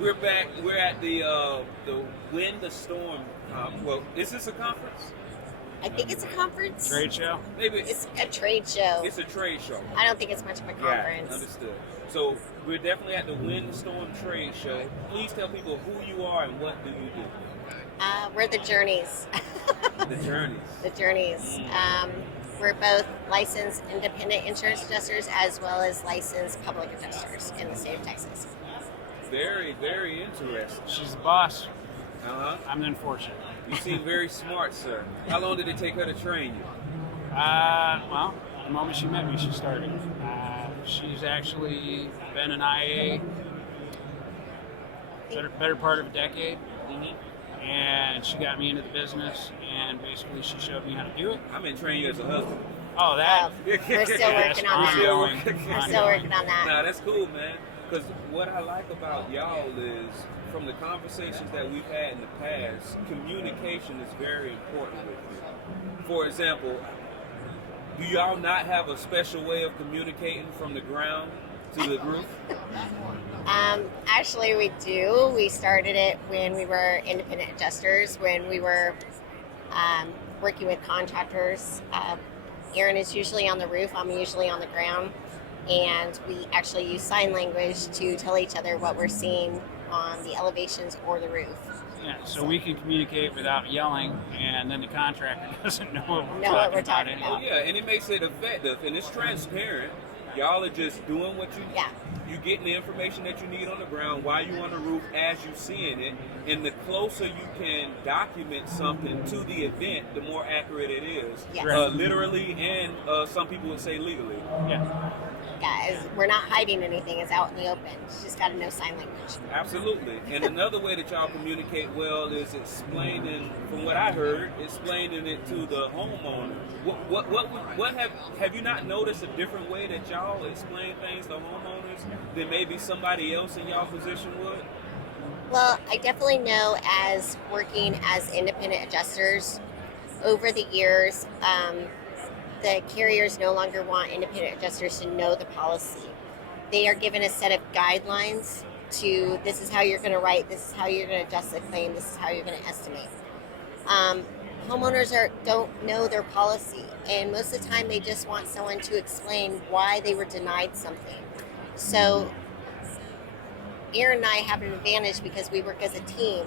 We're back. We're at the Win the Storm. Well, is this a conference? I think it's a conference. Trade show? Maybe It's a trade show. it's a trade show. I don't think it's much of a conference. Yeah, understood. So we're definitely at the Win the Storm trade show. Please tell people who you are and what do you do. We're the Jurneys. The Journeys. The Jurneys. We're both licensed independent insurance adjusters as well as licensed public adjusters in the state of Texas. Very, very interesting. She's the boss. Uh-huh. I'm the unfortunate. You seem very smart, sir. How long did it take her to train you? Well, the moment she met me, she started. She's actually been an IA better part of a decade. Mm-hmm. And she got me into the business, and basically she showed me how to do it. I'm in training you as a husband. Oh, that. We're still working on that. Ongoing. We're still working on that. Nah, that's cool, man. Because what I like about y'all is, from the conversations that we've had in the past, communication is very important with you. For example, do y'all not have a special way of communicating from the ground to the group? Actually, we do. We started it when we were independent adjusters, when we were working with contractors. Ahron is usually on the roof, I'm usually on the ground, and we actually use sign language to tell each other what we're seeing on the elevations or the roof. Yeah, so we can communicate without yelling, and then the contractor doesn't know what we're talking about. Oh, yeah, and it makes it effective, and it's transparent. Y'all are just doing what you... Yeah. You getting the information that you need on the ground while you on the roof as you seeing it, and the closer you can document something to the event, the more accurate it is. Yes. Literally, and some people would say legally. Yeah. Yeah, we're not hiding anything. It's out in the open. You just got to know sign language. Absolutely. And another way that y'all communicate well is explaining, from what I heard, explaining it to the homeowner. What have you not noticed a different way that y'all explain things to homeowners than maybe somebody else in y'all position would? Well, I definitely know, as working as independent adjusters over the years, the carriers no longer want independent adjusters to know the policy. They are given a set of guidelines to, this is how you're going to write, this is how you're going to adjust the claim, this is how you're going to estimate. Homeowners don't know their policy, and most of the time they just want someone to explain why they were denied something. So Ahron and I have an advantage because we work as a team.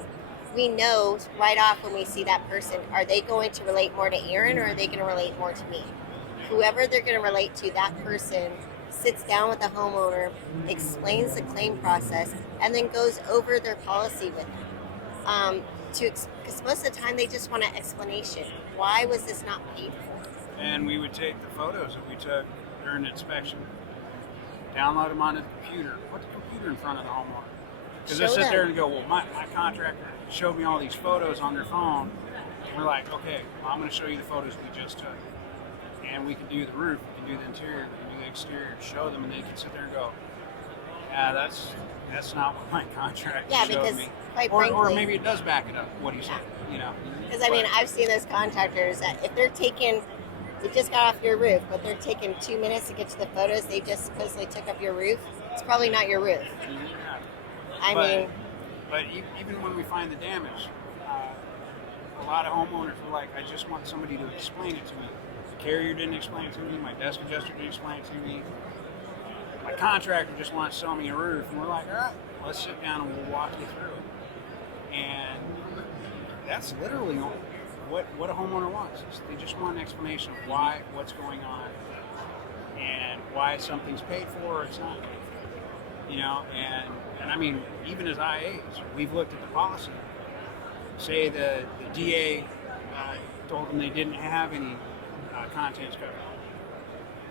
We know right off when we see that person, are they going to relate more to Ahron or are they going to relate more to me? Whoever they're going to relate to, that person sits down with the homeowner, explains the claim process, and then goes over their policy with them. Because most of the time they just want an explanation. Why was this not paid for? And we would take the photos that we took during the inspection, download them onto the computer, put the computer in front of the homeowner. Because they sit there and go, well, my contractor showed me all these photos on their phone. We're like, okay, well, I'm going to show you the photos we just took. And we can do the roof, we can do the interior, we can do the exterior, show them, and they can sit there and go, yeah, that's not what my contractor showed me. Quite or frankly, maybe it does back it up, what he said, you know. Because, I mean, I've seen those contractors that if they're taking, they just got off your roof, but they're taking 2 minutes to get to the photos, they just supposedly took up your roof. It's probably not your roof. Yeah. But even when we find the damage, a lot of homeowners were like, I just want somebody to explain it to me. The carrier didn't explain it to me, my desk adjuster didn't explain it to me. My contractor just wants to sell me a roof, and we're like, all right, let's sit down and we'll walk you through it. And that's literally what a homeowner wants. They just want an explanation of why, what's going on, and why something's paid for or it's not paid for. You know, and I mean, even as IAs, we've looked at the policy. Say the DA told them they didn't have any contents coverage.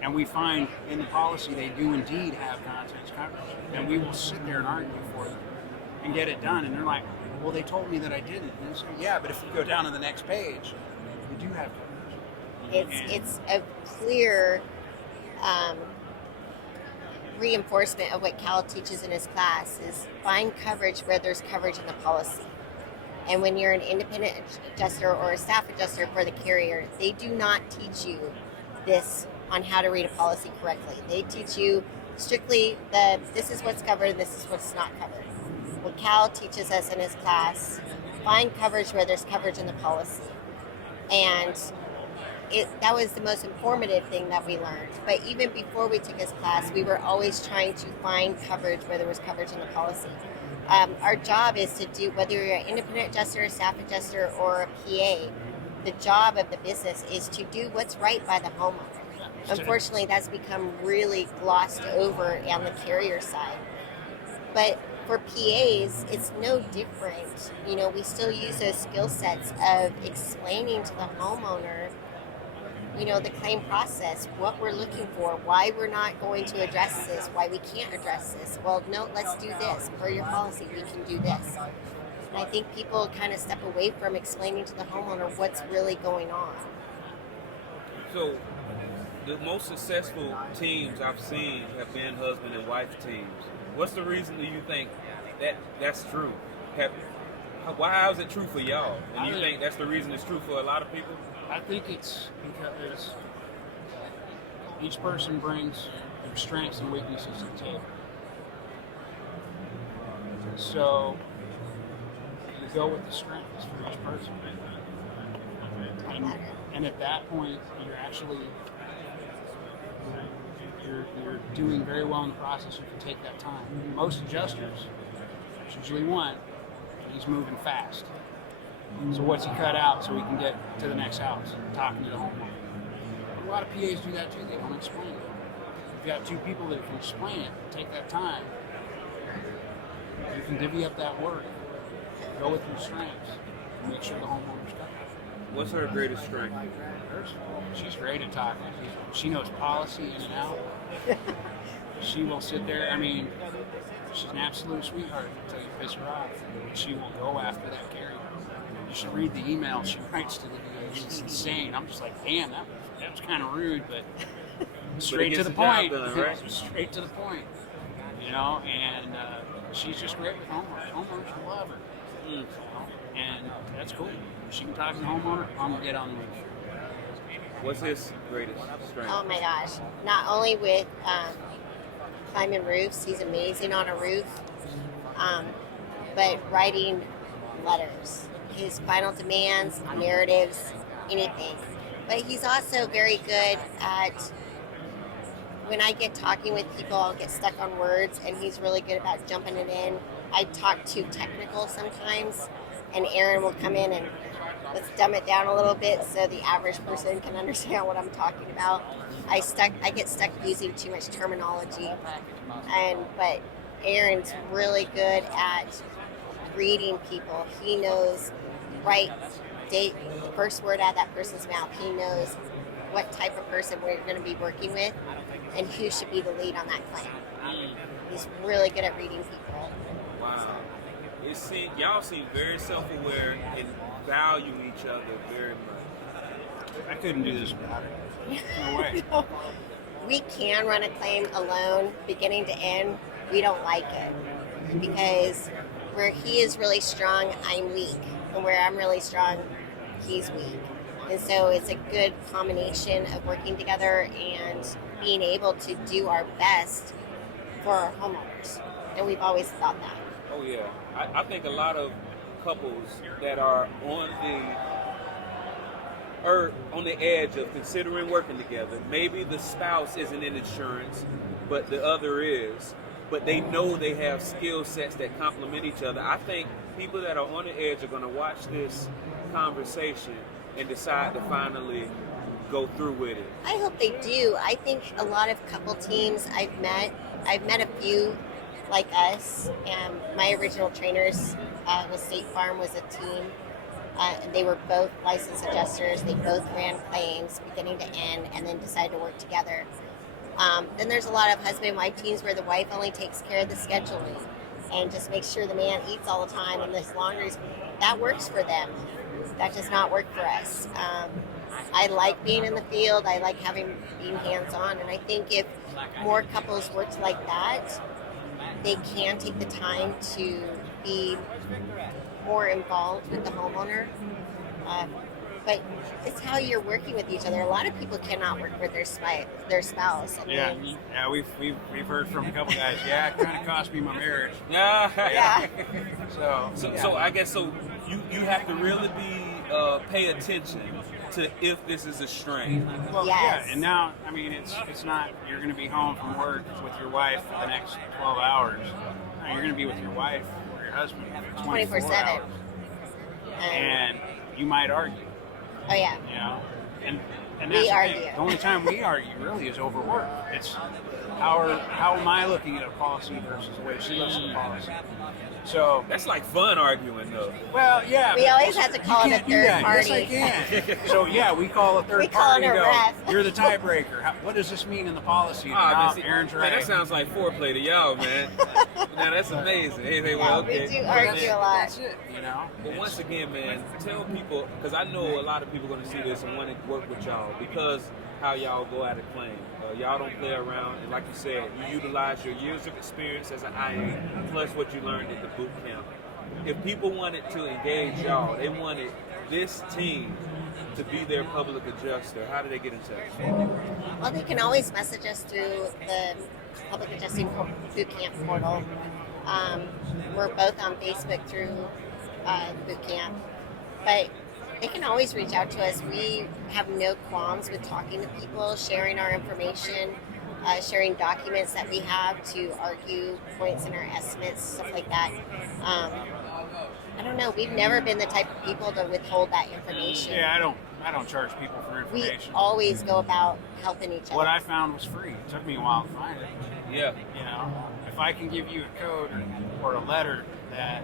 And we find in the policy they do indeed have contents coverage. And we will sit there and argue for them and get it done. And they're like, well, they told me that I didn't. And so, yeah, but if you go down to the next page, you do have coverage. It's a clear reinforcement of what Cal teaches in his class is find coverage where there's coverage in the policy. And when you're an independent adjuster or a staff adjuster for the carrier, they do not teach you this on how to read a policy correctly. They teach you strictly this is what's covered, this is what's not covered. what Cal teaches us in his class, find coverage where there's coverage in the policy. And that was the most informative thing that we learned. But even before we took his class, we were always trying to find coverage where there was coverage in the policy. Our job is to do, whether you're an independent adjuster, a staff adjuster, or a PA, the job of the business is to do what's right by the homeowner. Unfortunately, that's become really glossed over on the carrier side. But for PAs, it's no different. You know, we still use those skill sets of explaining to the homeowner, you know, the claim process, what we're looking for, why we're not going to address this, why we can't address this. Well, no, let's do this. Per your policy, we can do this. And I think people kind of step away from explaining to the homeowner what's really going on. So, the most successful teams I've seen have been husband and wife teams. What's the reason do you think that's true? How is it true for y'all? And you think that's the reason it's true for a lot of people? I think it's because each person brings their strengths and weaknesses to the table. So you go with the strengths for each person. And at that point, you're actually you're doing very well in the process if you take that time. Most adjusters, it's usually one, and he's moving fast. So what's he cut out so he can get to the next house, talking to the homeowner? A lot of PAs do that too. They don't explain it. If you got two people that can explain it, take that time. You can divvy up that work. Go with your strengths. And make sure the homeowner's covered. What's her greatest strength? She's great at talking. She knows policy in and out. She will sit there. I mean, she's an absolute sweetheart until you piss her off. She will go after that carrier. You should read the email she writes to the DA. It's insane. I'm just like, damn, that was kind of rude, but straight to the point. Done, right? Straight to the point. You know, and she's just great with homeowners. Homeowners love her. You know, and that's cool. She can talk to the homeowner. I'm going to get on the roof. What's his greatest strength? Oh my gosh. Not only with climbing roofs, he's amazing on a roof, but writing letters. His final demands, narratives, anything. But he's also very good at, when I get talking with people, I'll get stuck on words, and he's really good about jumping it in. I talk too technical sometimes, and Ahron will come in and let's dumb it down a little bit so the average person can understand what I'm talking about. I get stuck using too much terminology, but Ahron's really good at reading people. He knows first word out of that person's mouth. He knows what type of person we're going to be working with and who should be the lead on that claim. He's really good at reading people. Wow. Y'all seem very self-aware and value each other very much. I couldn't do this without her. No way. We can run a claim alone, beginning to end. We don't like it because where he is really strong, I'm weak. And where I'm really strong, he's weak. And so it's a good combination of working together and being able to do our best for our homeowners. And we've always thought that. Oh yeah. I think a lot of couples that are on the edge of considering working together, maybe the spouse isn't in insurance, but the other is, but they know they have skill sets that complement each other. I think people that are on the edge are going to watch this conversation and decide to finally go through with it. I hope they do. I think a lot of couple teams I've met a few like us, and my original trainers with State Farm was a team. They were both licensed adjusters. They both ran claims beginning to end and then decided to work together. Then there's a lot of husband and wife teams where the wife only takes care of the scheduling and just makes sure the man eats all the time and this laundry's. That works for them. That does not work for us. I like being in the field. I like being hands-on. And I think if more couples worked like that, they can take the time to be more involved with the homeowner. but it's how you're working with each other. A lot of people cannot work with their spouse. I Yeah, mean, yeah, we've heard from a couple guys. Yeah, it kind of cost me my marriage. yeah. So I guess you have to really be pay attention to if this is a strain. Well, Yes. yeah, and now, I mean, it's not you're going to be home from work with your wife for the next 12 hours. No, you're going to be with your wife or your husband for 24 24/7. hours. And you might argue, Oh yeah. you know, and We that's the thing. argue. The only time we argue really is over work. It's how am I looking at a policy versus the way she looks at the policy. So, That's like fun arguing though. well, yeah. We but always have to call you it a can't do third that. party. Yes, I can. So yeah, we call a third We call party it and a go, ref. you're the tiebreaker. What does this mean in the policy? Ah, No, Aaron's man, right. that sounds like foreplay to y'all, man. Now that's amazing. Hey, well, Yeah, okay. we do Well, argue a lot. That's it, you know. But once again, man, tell people, because I know a lot of people are going to see this and want to work with y'all because how y'all go at a claim. Y'all don't play around, and like you said, you utilize your years of experience as an IA plus what you learned at the boot camp. If people wanted to engage y'all, they wanted this team to be their public adjuster, how do they get in touch? Well, they can always message us through the Public Adjusting Boot Camp portal. We're both on Facebook through Boot Camp, but they can always reach out to us. We have no qualms with talking to people, sharing our information, sharing documents that we have to argue points in our estimates, stuff like that. I don't know. We've never been the type of people to withhold that information. Yeah, I don't charge people for We information. always go about helping each other. What I found was free. It took me a while to find it. Yeah. You know, if I can give you a code or a letter that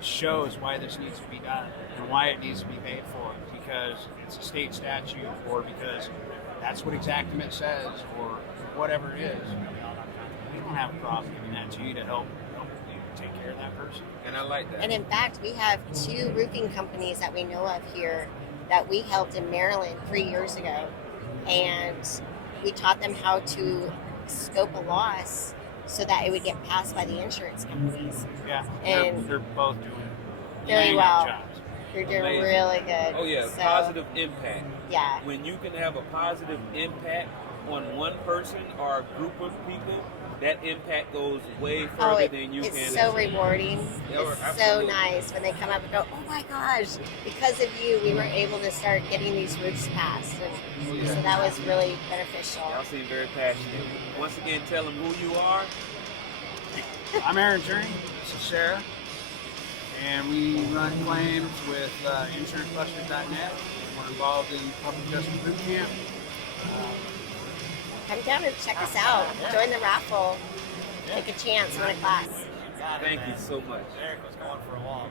shows why this needs to be done and why it needs to be paid for because it's a state statute or because that's what Exactament says or whatever it is, we don't have a problem giving that to you to help you take care of that person. And I like that. And in fact, we have 2 roofing companies that we know of here that we helped in Maryland 3 years ago. And we taught them how to scope a loss so that it would get passed by the insurance companies. Yeah, And they're both doing very bang-up well. jobs. They're doing Amazing. really good. Oh yeah, So, positive impact. Yeah. When you can have a positive impact on one person or a group of people, that impact goes way further than you it's can. so rewarding. Yeah, It's so absolutely. nice when they come up and go, oh my gosh, because of you, we were able to start getting these roofs passed. And so that was really beneficial. Y'all seem very passionate. Once again, tell them who you are. I'm Ahron Jurney. This is Sarah. And we run claims with insurancebusters.net. We're involved in Public Adjusting Boot Camp. Come down and check us out. Join the raffle. Take a chance, win a class. Thank you so much. Eric was going for a walk.